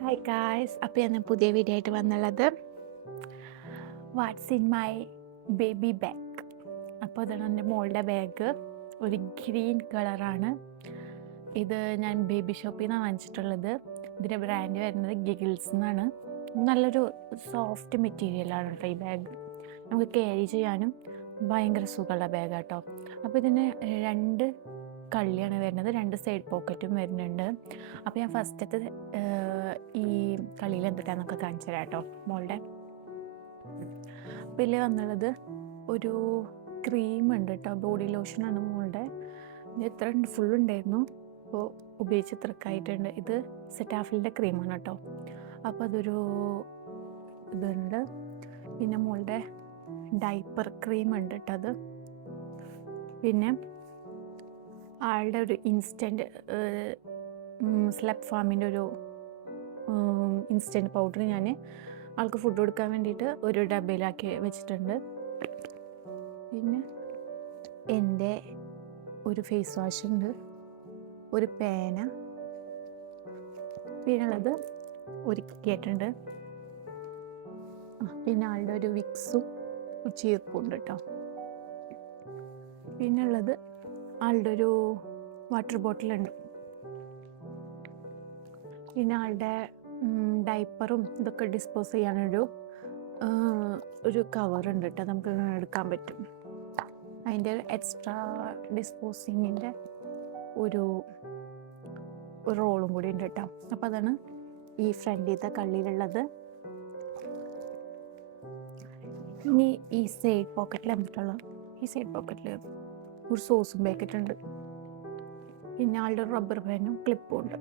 Hi guys, അപ്പോൾ ഞാൻ പുതിയ വീഡിയോ ആയിട്ട് വന്നുള്ളത് what's in my baby bag. അപ്പോൾ ഇതാണ് എൻ്റെ മോളുടെ ബാഗ്. ഒരു ഗ്രീൻ കളറാണ് ഇത്. ഞാൻ ബേബി ഷോപ്പിൽ നിന്നാണ് വാങ്ങിച്ചിട്ടുള്ളത്. ഇതിൻ്റെ ബ്രാൻഡ് വരുന്നത് ഗിഗിൾസ് എന്നാണ്. നല്ലൊരു സോഫ്റ്റ് മെറ്റീരിയലാണ് കേട്ടോ ഈ ബാഗ്. നമുക്ക് ക്യാരി ചെയ്യാനും ഭയങ്കര സുഖമുള്ള ബാഗ് കേട്ടോ. അപ്പോൾ ഇതിന് രണ്ട് കള്ളിയാണ് വരുന്നത്, രണ്ട് സൈഡ് പോക്കറ്റും വരുന്നുണ്ട്. അപ്പോൾ ഞാൻ ഫസ്റ്റത്തെ ഈ കളിയിൽ എന്തിട്ടാന്നൊക്കെ കാണിച്ചു തരാം കേട്ടോ മോളുടെ. അപ്പോൾ ഇതിൽ വന്നുള്ളത് ഒരു ക്രീം ഉണ്ട് കേട്ടോ, ബോഡി ലോഷനാണ് മോളുടെ. ഇത് ഇത്ര ഫുള്ളുണ്ടായിരുന്നു, അപ്പോൾ ഉപയോഗിച്ച് ഇത്രക്കായിട്ടുണ്ട്. ഇത് സെറ്റാഫിലിൻ്റെ ക്രീമാണ് കേട്ടോ. അപ്പോൾ അതൊരു ഇതുണ്ട്. പിന്നെ മോളുടെ ഡൈപ്പർ ക്രീം ഉണ്ട് കേട്ടോ അത്. പിന്നെ ആളുടെ ഒരു ഇൻസ്റ്റൻറ്റ് സ്ലപ്പ് ഫാമിൻ്റെ ഒരു ഇൻസ്റ്റൻറ്റ് പൗഡർ ഞാൻ ആൾക്ക് ഫുഡ് കൊടുക്കാൻ വേണ്ടിയിട്ട് ഒരു ഡബയിലാക്കി വെച്ചിട്ടുണ്ട്. പിന്നെ എൻ്റെ ഒരു ഫേസ് വാഷ് ഉണ്ട്, ഒരു പേന, പിന്നെ ഉള്ളത് ഒരു കേട്ടുണ്ട്. പിന്നെ ആളുടെ ഒരു വിക്സും ഒരു ചീർപ്പും ഉണ്ട് കേട്ടോ. പിന്നെ ഉള്ളത് ആളുടെ ഒരു വാട്ടർ ബോട്ടിലുണ്ട്. പിന്നെ ആളുടെ ഡൈപ്പറും ഇതൊക്കെ ഡിസ്പോസ് ചെയ്യാനൊരു ഒരു കവറുണ്ട് കേട്ടോ, നമുക്ക് എടുക്കാൻ പറ്റും. അതിൻ്റെ എക്സ്ട്രാ ഡിസ്പോസിങ്ങിൻ്റെ ഒരു റോളും കൂടി ഉണ്ട് കേട്ടോ. അപ്പോൾ അതാണ് ഈ ഫ്രണ്ടിലത്തെ കള്ളിയിലുള്ളത്. ഇനി ഈ സൈഡ് പോക്കറ്റിൽ എന്നിട്ടുള്ള ഈ സൈഡ് പോക്കറ്റിൽ ഒരു സോസും പാക്കറ്റ് ഉണ്ട്. പിന്നെ ആളുടെ റബ്ബർ ബാൻഡും ക്ലിപ്പും ഉണ്ട്.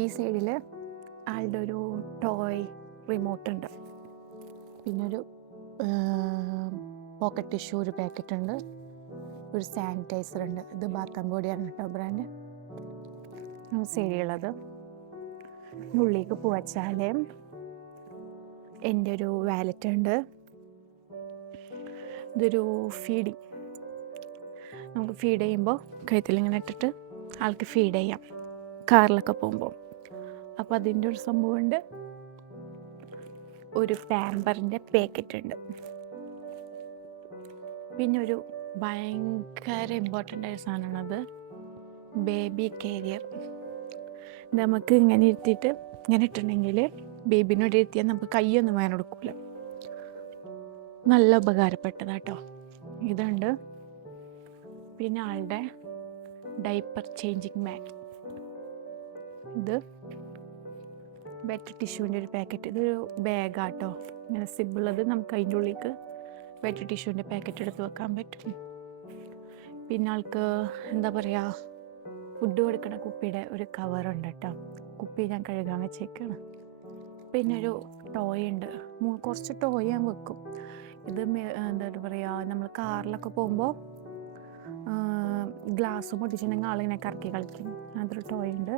ഈ സൈഡിൽ ആളുടെ ഒരു ടോയ് റിമോട്ട് ഉണ്ട്. പിന്നെ ഒരു പോക്കറ്റ് ടിഷ്യൂ ഒരു പാക്കറ്റ് ഉണ്ട്. ഒരു സാനിറ്റൈസർ ഉണ്ട്. ഇത് ബാത്ത് ബോഡിയാണ് കേട്ടോ ബ്രാൻഡ്. സൈഡിലുള്ളത് ഉള്ളിലേക്ക് പോവച്ചാൽ എൻ്റെ ഒരു വാലറ്റ് ഉണ്ട്. ഇതൊരു ഫീഡിങ്, നമുക്ക് ഫീഡ് ചെയ്യുമ്പോൾ കഴുത്തിലിങ്ങനെ ഇട്ടിട്ട് ആൾക്ക് ഫീഡ് ചെയ്യാം കാറിലൊക്കെ പോകുമ്പോൾ. അപ്പോൾ അതിൻ്റെ ഒരു സംഭവമുണ്ട്. ഒരു പാമ്പറിൻ്റെ പാക്കറ്റ് ഉണ്ട്. പിന്നെ ഒരു ഭയങ്കര ഇമ്പോർട്ടൻ്റ് ആയ സാധനമാണത്, ബേബി കാരിയർ. നമുക്ക് ഇങ്ങനെ ഇരുത്തിയിട്ട് ഇങ്ങനെ ഇട്ടിട്ടുണ്ടെങ്കിൽ ബേബിനോട് ഇരുത്തിയാൽ നമുക്ക് കൈയൊന്നും വേണം കൊടുക്കില്ല. നല്ല ഉപകാരപ്പെട്ടതാട്ടോ ഇതുണ്ട്. പിന്നെ ആളുടെ ഡൈപ്പർ ചേഞ്ചിങ് ബാഗ്, ഇത് വെറ്റ് ടിഷ്യൂവിൻ്റെ ഒരു പാക്കറ്റ്. ഇതൊരു ബാഗാട്ടോ, ഇങ്ങനെ സിബിളുള്ളത്. നമുക്ക് അതിൻ്റെ ഉള്ളിലേക്ക് വെറ്റ് ടിഷ്യൂവിൻ്റെ പാക്കറ്റ് എടുത്ത് വെക്കാൻ പറ്റും. പിന്നെ ആൾക്ക് എന്താ പറയുക, ഫുഡ് കൊടുക്കുന്ന കുപ്പിയുടെ ഒരു കവറുണ്ട് കേട്ടോ. കുപ്പി ഞാൻ കഴുകാൻ വെച്ചേക്കാണ്. പിന്നെ ഒരു ടോയ് ഉണ്ട്. കുറച്ച് ടോയ് ഞാൻ വെക്കും. ഇത് എന്താ പറയുക, നമ്മൾ കാറിലൊക്കെ പോകുമ്പോൾ ഗ്ലാസ് പൊട്ടിച്ചിട്ടുണ്ടെങ്കിൽ ആളിങ്ങനെ കറക്കി കളിക്കും. അതൊരു ടോയ് ഉണ്ട്.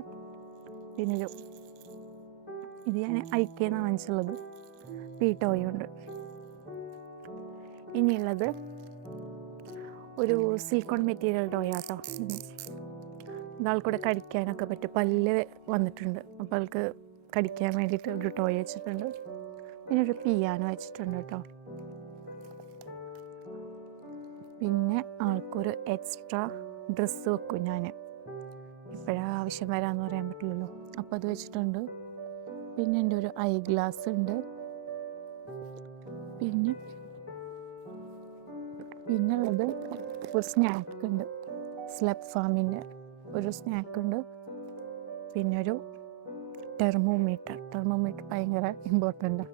പിന്നെ ഒരു ഇത് ഞാൻ ഐക്കെന്നാണ് വാങ്ങിച്ചുള്ളത്. ഈ ടോയ് ഉണ്ട്. ഇനിയുള്ളത് ഒരു സിലിക്കോൺ മെറ്റീരിയൽ ടോയ് ആട്ടോ. ഇതാൾക്കൂടെ കടിക്കാനൊക്കെ പറ്റും. പല്ല് വന്നിട്ടുണ്ട്, അപ്പോൾ ആൾക്ക് കടിക്കാൻ വേണ്ടിയിട്ട് ഒരു ടോയ് വെച്ചിട്ടുണ്ട്. പിന്നെ ഒരു പിയാനോ വെച്ചിട്ടുണ്ട് കേട്ടോ. പിന്നെ ആൾക്കൊരു എക്സ്ട്രാ ഡ്രസ്സ് വെക്കും ഞാൻ, എപ്പോഴാണ് ആവശ്യം വരാമെന്ന് പറയാൻ പറ്റില്ലല്ലോ. അപ്പോൾ അത് വെച്ചിട്ടുണ്ട്. പിന്നെ എൻ്റെ ഒരു ഐ ഗ്ലാസ് ഉണ്ട്. പിന്നെ ഉള്ളത് ഒരു സ്നാക്ക് ഉണ്ട്, സ്ലപ്പ് ഫാമിൻ്റെ ഒരു സ്നാക്ക് ഉണ്ട്. പിന്നെ ഒരു തെർമോമീറ്റർ ഭയങ്കര ഇമ്പോർട്ടൻ്റ്.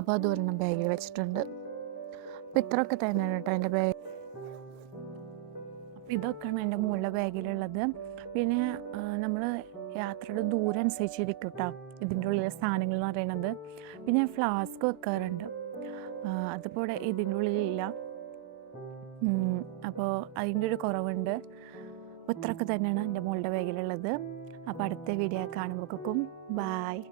അപ്പോൾ അത് ഒരെണ്ണം ബാഗിൽ വെച്ചിട്ടുണ്ട്. അപ്പോൾ ഇത്രയൊക്കെ തന്നെയാണ് കേട്ടോ എൻ്റെ ബാഗ്. അപ്പോൾ ഇതൊക്കെയാണ് എൻ്റെ മുകളിലെ ബാഗിലുള്ളത്. പിന്നെ നമ്മൾ യാത്രയുടെ ദൂരം അനുസരിച്ചിരിക്കും കേട്ടോ ഇതിൻ്റെ ഉള്ളിലെ സാധനങ്ങൾ എന്ന് പറയുന്നത്. പിന്നെ ഞാൻ ഫ്ലാസ്ക് വെക്കാറുണ്ട്, അതിപ്പോൾ ഇതിൻ്റെ ഉള്ളിലില്ല. അപ്പോൾ അതിൻ്റെ ഒരു കുറവുണ്ട്. അപ്പോൾ ഇത്രയൊക്കെ തന്നെയാണ് എൻ്റെ മോളുടെ ബാഗിലുള്ളത്. അപ്പോൾ അടുത്ത വീഡിയോ കാണുമ്പോഴേക്കും ബായ്.